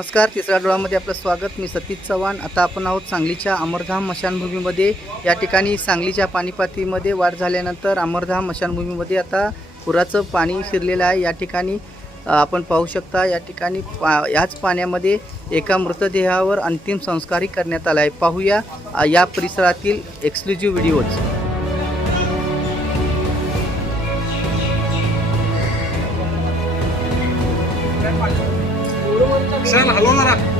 नमस्कार तिसऱ्या डोळामध्ये आपलं स्वागत. मी सतीश चव्हाण. आता आपण आहोत सांगलीच्या अमरधाम मशानभूमीमध्ये या ठिकाणी सांगलीच्या पाणीपातळीमध्ये वाढ झाल्यानंतर अमरधाम मशानभूमीमध्ये आता पुराचं पाणी शिरलेलं आहे. या ठिकाणी आपण पाहू शकता या ठिकाणी पा याच पाण्यामध्ये एका मृतदेहावर अंतिम संस्कारही करण्यात आला आहे. पाहूया या परिसरातील एक्सक्लुझिव्ह व्हिडिओज 谁来了？